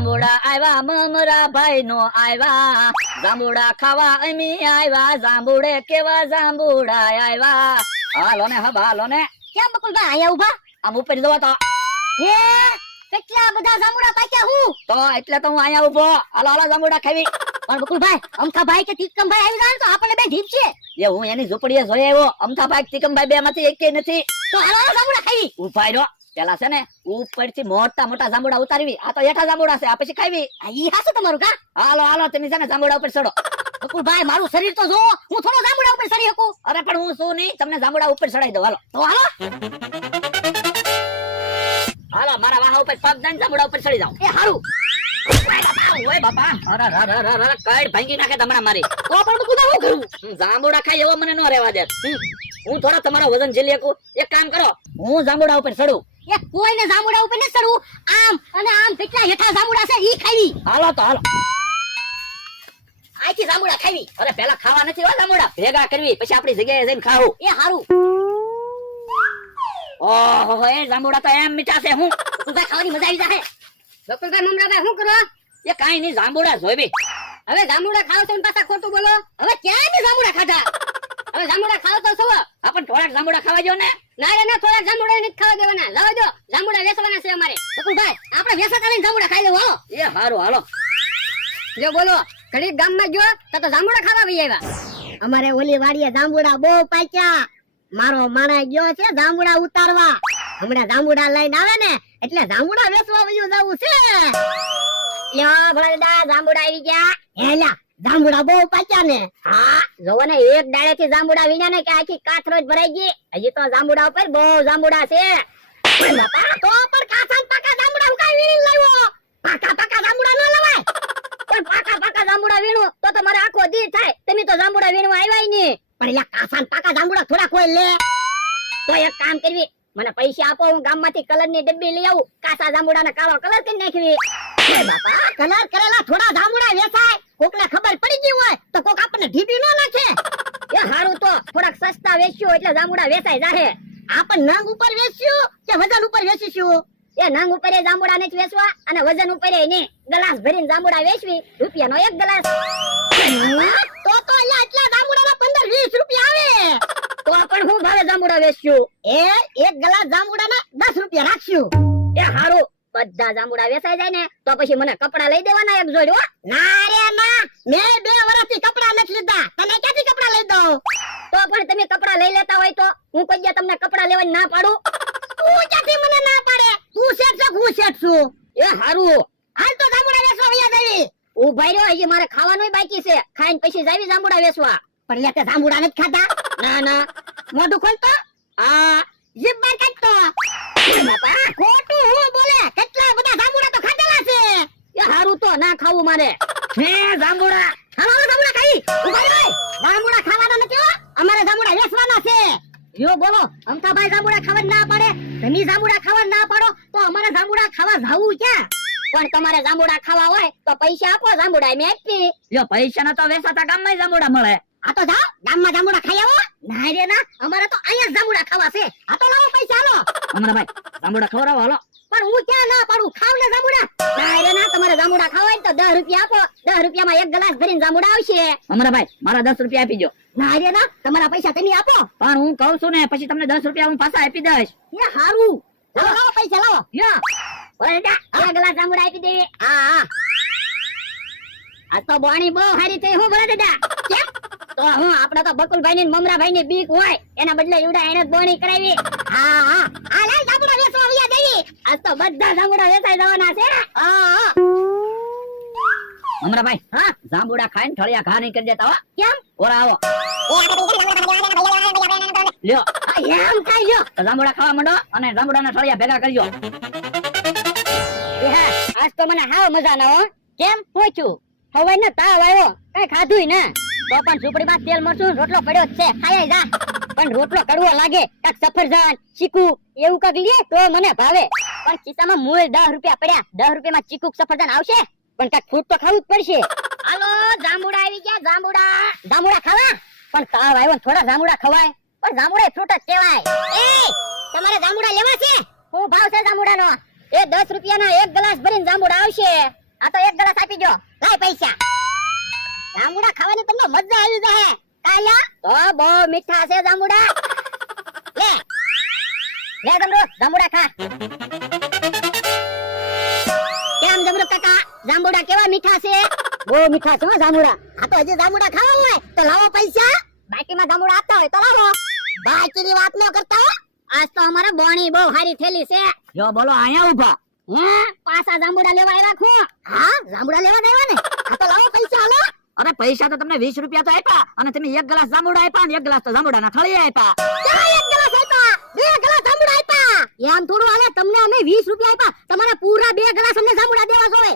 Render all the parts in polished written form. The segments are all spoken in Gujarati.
જાંબુડા આવ્યા મમરા ભાઈ નો આવ્યા, જાંબુડા ખાવા અમી આવ્યા, જાંબુડે કેવા જાંબુડા આવ્યા. હાલો ને હબ હાલો ને. કેમ બકુલભાઈ અહીંયા ઉભા? આમ ઉપર જવો તો. હે કેટલા બધા જાંબુડા પાક્યા હું તો એટલે તો હું અહીંયા ઉભો. હાલો હાલો જાંબુડા ખાવી. પણ બકુલભાઈ અમથાભાઈ કે તીકમભાઈ આવી જાય તો આપણે બે ઢીપ છે. એ હું એની ઝૂંપડીએ જોઈ આવ્યો. અમથાભાઈ તીકમભાઈ બે માંથી એકેય નથી. તો હાલો જાંબુડા ખાવી. ઉભા રહ્યો. પેલા છે ને ઉપરથી મોટા મોટા જાંબુડા ઉતારવી. આ તો હેઠા જાંબુડા છે, આ પછી ખાવી. ઈ હાસું તમારું કા? હાલો હાલો તમે છે ને જાંબુડા ઉપર ચડો. બકુલભાઈ મારું શરીર તો જો, હું થોડો જાંબુડા ઉપર ચડી શકું. અરે પણ હું શું નહીં, તમને જાંબુડા ઉપર ચડાઈ દઉં. હાલો તો હાલો. હાલો મારા વાહ ઉપર પગ દઈને જાંબુડા ઉપર ચડી જાઓ. એ હારું. ઓય બાપા, અરે ર કઈડ ભાંગી નાખે તમારા મારી. તો પણ બકુલભાઈ હું કરું? જાંબુડા ખાઈ એવો મને ન રહેવા દે. હું થોડા તમારો વજન ઝીલી શકું. એક કામ કરો, હું જાંબુડા ઉપર ચડું. એ કોઈને જાંબુડા ઉપર ન ચડવું. આમ અને આમ કેટલા હેઠા જાંબુડા છે ઈ ખાવી. હાલો તો હાલો. આથી જાંબુડા ખાવી. અરે પેલા ખાવા નથી હો જાંબુડા, ભેગા કરવી પછી આપણી જગ્યાએ જઈને ખાવું. એ હારું. ઓહો એ જાંબુડા તો એમ મીઠા છે. હું બકુલભાઈ ખાવાની મજા આવી જાય. બકુલભાઈ મમરાભાઈ શું કરો? એ કાઈ નહીં, જાંબુડા જોઈબી. હવે જાંબુડા ખાવ છો ને પાછા ખોટું બોલો. હવે ક્યાંય જાંબુડા ખાધા? હવે જાંબુડા ખાવ તો છો. આપણ થોડાક જાંબુડા ખાવા જો ને. ના રે ના, થોડાક જાંબુડા નથી ખાવા દેવાના. જવા દો, જાંબુડા વેચવાના છે અમારે. બકુલભાઈ આપણે વેચાતા લઈને જાંબુડા ખાઈ લેવું. હાલો એ હારું હાલો. જો બોલો, ઘડી ગામમાં ગયો તો જાંબુડા ખાવા વઈ આવ્યા. અમારે ઓલી વાડીએ જાંબુડા બહુ પાક્યા. મારો માણા ગયો છે જાંબુડા ઉતારવા. હમણાં જાંબુડા લઈને આવે ને એટલે જાંબુડા વેચવા વયું જવું છે. લ્યો ભણદા, જાંબુડા આવી ગયા. હેલા જાંબુડા બહુ પાક્યા ને. હા જોવો ને, એક ડાળે થી જાંબુડા વીણ્યા ને કે આખી કાથરોજ ભરાઈ ગઈ. હજી તો જાંબુડા ઉપર બહુ જાંબુડા છે. બાપા તો પણ કાચા પાકા જાંબુડા હું કાઈ વીણી લાવ્યો? પાકા પાકા જાંબુડા ન લવાય. પણ પાકા પાકા જાંબુડા વીણું તો તમારે આખો દી થાય. તમે તો જાંબુડા વીણવા આવ્યા નહીં. પણ એલા કાચા પાકા જાંબુડા થોડા કોઈ લે. તો એક કામ કરવી, મને પૈસા આપો, હું ગામમાંથી કલરની ડબ્બી લઈ આવું. કાચા જાંબુડાને કાળો કલર કરી નાખવી. બાપા કલર કરેલા થોડા જાંબુડા વેચાય. કોકને ખબર પડી ગઈ હોય તો કોક આપણને ઢીબી ન નાખે. એ હારું તો થોડાક સસ્તા વેચ્યું એટલે જાંબુડા વેચાઈ જાહે. આપણ નંગ ઉપર વેચ્યું કે વજન ઉપર વેચીશું? એ નંગ ઉપર જાંબુડા નથી વેચવા અને વજન ઉપર નહીં. ગ્લાસ ભરીને જાંબુડા વેચવી, રૂપિયાનો એક ગ્લાસ. તો અહીંયા એટલા જાંબુડાના 15-20 રૂપિયા આવે. તો પણ હું ભાવે જાંબુડા વેચ્યું? એક ગ્લાસ જાંબુડાના 10 રૂપિયા રાખશું. એ હારું, બધા જાંબુડા વેચાઈ જાય ને તો પછી મને કપડા લઈ દેવાના એક જોડી. હો ના રે ના, મેં 2 વર્ષથી કપડા નથી લીધા. તને ક્યાંથી કપડા લઈ દઉં? તો પણ તમે કપડા લઈ લેતા હોય તો હું કોઈ દી તમને કપડા લેવાની ના પાડું? તું ક્યાંથી મને ના પાડે? તું શેઠ છો, હું શેઠ છું. એ હારું, હાલ તો જાંબુડા વેચવા વયા જાવી. ઉભા રહ્યો, હજી મારે ખાવાનું બાકી છે. ખાઈને પછી જાવી જાંબુડા વેચવા. પણ લે તે જાંબુડા નથી ખાધા? ના ના. મોઢું ખોલ તો. આ જીભ બહાર કાઢ તો. બાપા ખોટું હું બોલે? કેટલા બધા જાંબુડા તો ખાધેલા છે. એ હારું તો ના ખાવું મારે. હે જાંબુડા ખાવાના, જાંબુડા ખાઈ. ઉભા રહ્યો, જાંબુડા ખાવાના નથી હો, અમારે જાંબુડા વેચવાના છે. યો બોલો, અમથાભાઈ જાંબુડા ખાવા ના પાડે, તમે જાંબુડા ખાવા ના પાડો તો અમારે જાંબુડા ખાવા જાવું ક્યાં? પણ તમારે જાંબુડા ખાવા હોય તો પૈસા આપો, જાંબુડા મેં આપી. જો પૈસા ના તો વેચાતા ગામમાં જાંબુડા મળે. આ તો જાઓ ગામમાં જાંબુડા ખાઈ આવો. ના રે ના, અમારે તો અહીંયા જાંબુડા ખાવા છે. આ તો લાવો પૈસા હાલો. અમારા ભાઈ જાંબુડા ખવડાવો હાલો. પણ હું ક્યાં ના પાડું, ખાવ ને જાંબુડા. ના રે ના, તમારે જાંબુડા ખાવા હોય તો 10 રૂપિયા આપો. 10 રૂપિયામાં એક ગ્લાસ ભરીને જાંબુડા આવશે. અમારા ભાઈ મારા 10 રૂપિયા આપી દો. ના રે ના, તમારા પૈસા તમે આપો. પણ હું કહું છું ને પછી તમને 10 રૂપિયા હું પાછા આપી દઈશ. એ હારું, લાવો લાવો પૈસા લાવો. યા ઓરડા એક ગ્લાસ જાંબુડા આપી દેવી. હા હા, આ તો બોણી બહુ સારી થઈ. હું બોલે દાદા કેમ? તો હું આપણે તો બકુલભાઈ ની મમરાભાઈ ની બીક હોય એના બદલે યુડા એને બોણી કરાવી. હા હા, આ લાલ જાંબુડા વેચવા આવ્યા દેવી. આજ તો બધા જાંબુડા વેચાઈ જવાના છે. હા અમારા ભાઈ હા, જાંબુડા ખાઈને ઠળિયા ઘા નહીં કરી દેતા હો. કેમ? ઓરા આવો લ્યો. એમ થાય લ્યો. તો જાંબુડા ખાવા માંડો અને જાંબુડાના ઠળિયા ભેગા કરજો. આજ તો મને હાવ મજા ના હો. કેમ પૂછ્યું? હવે ને તાવ આવ્યો, કઈ ખાધું ને. તો પણ ઝૂંપડીમાં તેલ મરચું રોટલો પડ્યો જ છે, ખાઈ જા. પણ રોટલો કડવો લાગે, કાક સફરજન ચીકુ એવું કાક લે તો મને ભાવે. પણ ખિસ્સામાં મૂળ 10 રૂપિયા પડ્યા. 10 રૂપિયામાં ચીકુ સફરજન આવશે? પણ કાક ફ્રૂટ તો ખાવું જ પડશે. હાલો જાંબુડા આવી ગયા. જાંબુડા જાંબુડા ખાવા? પણ તાવ આવ્યો ને થોડા જાંબુડા ખવાય. પણ જાંબુડા ફ્રૂટ જ કહેવાય. એ તમારે જાંબુડા લેવા છે? શું ભાવ છે જાંબુડાનો? એ 10 રૂપિયાના એક ગ્લાસ ભરીને જાંબુડા આવશે. આ તો એક ગ્લાસ આપી દો. લાય પૈસા. જાંબુડા ખાવાની તમને મજા આવી જશે. કાયા તો બહુ મીઠા છે જાંબુડા. લે લે જમરૂ જાંબુડા ખા. કેમ જમરૂ કાકા જાંબુડા કેવા મીઠા છે? બહુ મીઠા છે હો જાંબુડા. આ તો હજી જાંબુડા ખાવા હોય તો લાવો પૈસા. બાકીમાં જાંબુડા આપતા હોય તો લાવો. બાકીની વાત ન કરતા હો. આજ તો અમારા બોણી બહુ હારી થેલી છે. જો બોલો અહીંયા ઉભા. હે પાછા જાંબુડા લેવા આવ્યા ખો? હા જાંબુડા લેવા આવ્યા ને. આ તો લાવો પૈસા હાલો. અરે પૈસા તો તમને 20 રૂપિયા તો આપ્યા અને તમે એક ગ્લાસ જાંબુડા આપ્યા અને એક ગ્લાસ તો જાંબુડાના થળી આપ્યા. ક્યાં એક ગ્લાસ આપ્યા? બે ગ્લાસ જાંબુડા આપ્યા. એમ થોડું હાલે. તમને અમે 20 રૂપિયા આપ્યા. તમારે પૂરા 2 ગ્લાસ અમને જાંબુડા દેવા જોઈએ.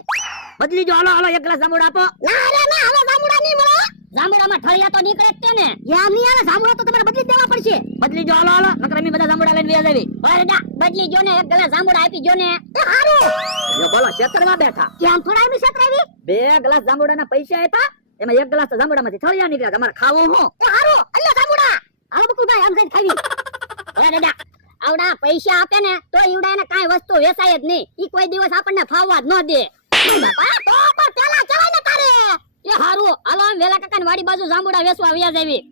બદલી જો હાલો હાલો એક ગ્લાસ જાંબુડા આપો. ના રે ના હવે જાંબુડા નહીં મળે. જાંબુડામાં ઠળિયા તો નીકળે જ છે ને. એમ નહીં હાલે. જાંબુડા તો તમારે બદલી જ દેવા પડશે. બદલી જો હાલો હાલો નકર અમે બધા જાંબુડા લઈને વ્યા જાવી. બરાડા બદલી જો ને એક ગ્લાસ જાંબુડા આપી જો ને. એ હારું. જો બોલો ક્ષેત્રમાં બેઠા. કેમ થોડા એમની છેતરાવી? 2 ગ્લાસ જાંબુડાના પૈસા આપ્યા એમાં એક ગ્લાસ તો જાંબુડામાંથી થળિયા નીકળ્યા. તમારે ખાવું હું? એ હારું. અલ્યા જાંબુડા. હાલો બકુલભાઈ આમ જઈને ખાવી. બરાડા આવડા પૈસા આપે ને તો ઈવડા એને કાઈ વસ્તુ વેચાય જ નહીં. ઈ કોઈ દિવસ આપણને ફાવવા જ ન દે. બાપા તો પણ પેલા કહેવાય ને તારે. એ હારું હાલો આમ વેલા કાકાની વાડી બાજુ જાંબુડા વેચવા વ્યા જાવી.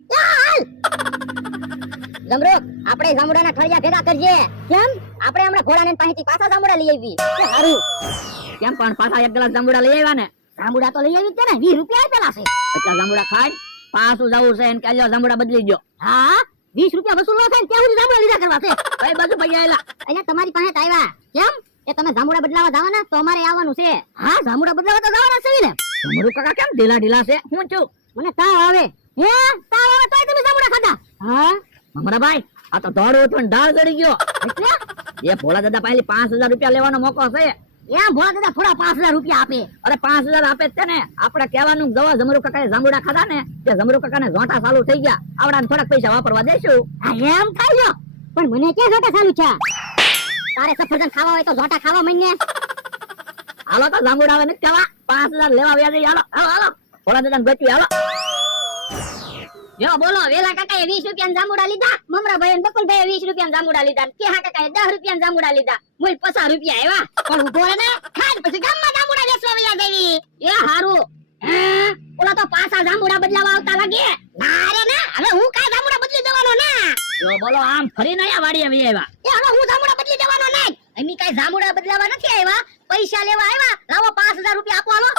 જમરૂક આપણે જાંબુડાના ઠળિયા ભેગા કરજે. કેમ? આપણે હમણાં ઘોડાને પાસેથી પાછા જાંબુડા લઈ આવી. એ હારું. કેમ પણ પાછા એક ગ્લાસ જાંબુડા લઈ આવ્યા ને? જાંબુડા તો લઈ આવી જ છે ને 20 રૂપિયા આપેલા છે. એટલા જાંબુડા ખાઈ પાછું જવું છે એને કે લ્યો જાંબુડા બદલી ગયો. હા 20 રૂપિયા વસૂલ ન થાય ને ત્યાં સુધી જાંબુડા લીધા કરવા છે. કઈ બાજુ પૈસા આયલા? અહીંયા તમારી પાસે જ આવ્યા. કેમ? એ તમે જાંબુડા બદલાવા જવાના તો અમારે આવવાનું છે. હા જાંબુડા બદલાવા તો જવાના છે ને. જમરૂ કાકા કેમ ઢીલા ઢીલા છે? હું છું મને તાવ આવે. હે તાવ આવે તોય તમે જાંબુડા ખાધા? હા મમરાભાઈ આ તો દોડવું હતું ને ઢાળ ચડી ગયો. એટલે એ ભોળા દાદા પહેલી 5000 રૂપિયા લેવાનો મોકો છે. એમ ભોળા દાદા થોડા 5000 રૂપિયા આપે. અરે 5000 આપે જ છે ને. આપણે કહેવાનું જવા જમરૂ કાકાએ જાંબુડા ખાધા ને તે જમરૂ કાકાને જોંટા ચાલુ થઈ ગયા. આવડાને થોડાક પૈસા વાપરવા દેશું. હા એમ થાય લ્યો. પણ મને ક્યાં જોટા ચાલુ છે? તારે સફરજન ખાવા હોય તો જોટા ખાવા મઈને. હાલો તો જાંબુડા આવે નથી ખાવા. 5000 લેવા વ્યા જઈએ. હાલો હાલો હાલો ભોળા દાદાને ગોતવી હાલો. જો બોલો વેલા કાકાએ 20 રૂપિયાના જાંબુડા લીધા. મમરાભાઈ અને બકુલભાઈએ 20 રૂપિયાના જાંબુડા લીધા. કેહા કાકાએ 10 રૂપિયાના જાંબુડા લીધા. મૂલ 50 રૂપિયા આવ્યા. પણ ઉભો રહે ને ખાઈ પછી ગામમાં જાંબુડા વેચવા વ્યા દેવી. એ હારું. હે ઓલા તો પાછા જાંબુડા બદલાવા આવતા લાગે. ના રે ના હવે હું કાઈ જાંબુડા બદલી દેવાનો ના. જો બોલો આમ ફરીને આયા વાડીએ આવી આવ્યા. એ હવે હું જાંબુડા બદલી દેવાનો નહીં. એની કાઈ જાંબુડા બદલાવા નથી આવ્યા. પૈસા લેવા આવ્યા. લાવો 5000 રૂપિયા આપો હાલો.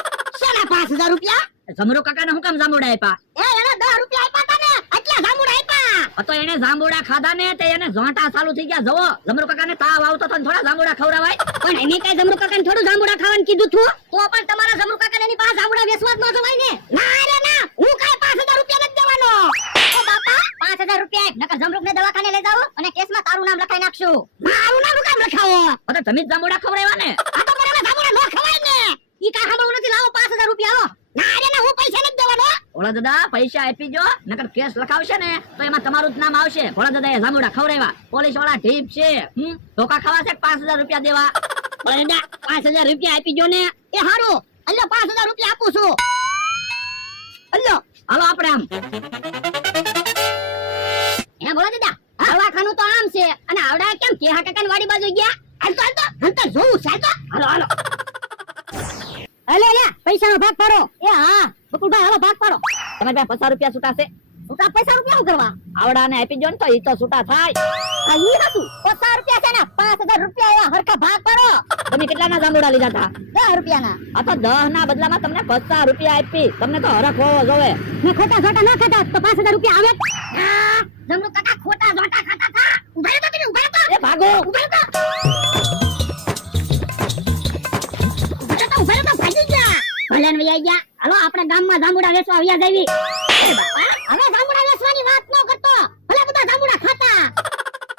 શેના 5000 રૂપિયા? જમરૂ કાકાને હું કામ જાંબુડા આપ્યા? એ એને 10 રૂપિયા આપ્યા તા ને એટલા જાંબુડા આપ્યા. તો એને જાંબુડા ખાધા ને તે એને જોંટા ચાલુ થઈ ગયા. જવો જમરૂ કાકાને તાવ આવતો તો ને થોડા જાંબુડા ખવડાવાય. પણ એને કઈ જમરૂ કાકાને થોડું જાંબુડા ખાવાનું કીધું તું? તો પણ તમારા જમરૂ કાકાને એની પાસે જાંબુડા વેચવા જ ન જવાય ને. ના રે ના હું કાઈ 5000 રૂપિયા નથી દેવાનો. ઓ બાપા 5000 રૂપિયા આપ નકર જમરૂકને દવાખાને લઈ જાવ અને કેસમાં તારું નામ લખાઈ નાખશું. મારું નામ કેમ લખાવો? તો તમે જ જાંબુડા ખવડાવ્યા ને. આ તો મને જાંબુડા ન ખવાય ને. ઈ કાઈ સાંભળવું નથી. લાવો 5000 રૂપિયા આવો. ના રે ના હું પૈસા નથી દેવાનો. ભોળા દાદા પૈસા આપી જો નકર કેસ લખાવશે ને તો એમાં તમારું જ નામ આવશે. ભોળા દાદા એ જાંબુડા ખવડાવ્યા. પોલીસ વાળા ઢીપ છે. ધોકા ખાવા છે 5000 રૂપિયા દેવા. બરાડા 5000 રૂપિયા આપી જો ને. એ હારું અલ્યો 5000 રૂપિયા આપું છું. અલ્યો હાલો આપણે આમ હે બોલા દાદા દવાખાનું તો આમ છે અને આવડા કેમ કેહા કાકાની વાડી બાજુ ગયા? હાલ તો હંતર જોવું છે તો. હાલો હાલો અલે લે પૈસાનો ભાગ પાડો. એ હા બકુલભાઈ હાલો ભાગ પાડો. તમારી પાસે 50 રૂપિયા છૂટા છે. છૂટા પૈસા રૂપિયા શું કરવા? આવડાને આપી જો ને તો ઈ તો છૂટા થાય. આ ઈ હતું 50 રૂપિયા છે ને 5000 રૂપિયા એવા હરખા ભાગ પાડો. તમે કેટલાના જાંબુડા લીધા હતા? 10 રૂપિયાના. આ તો 10 ના બદલામાં તમને 50 રૂપિયા આપી. તમને તો હરખ હોવો જોવે. મેં ખોટા જોટા ના ખાધા તો 5000 રૂપિયા આવે. હા જમરૂ કાકા ખોટા જોટા ખાતા હતા. ઉભા રહો તમે ઉભા રહો. એ ભાગો ઉભા રહો. ઉભા રહો ભાગી ગયા. ભલે ને વયા ગયા. હાલો આપણે ગામમાં જાંબુડા વેચવા વ્યા જાવી. એ બાપા હવે જાંબુડા વેચવા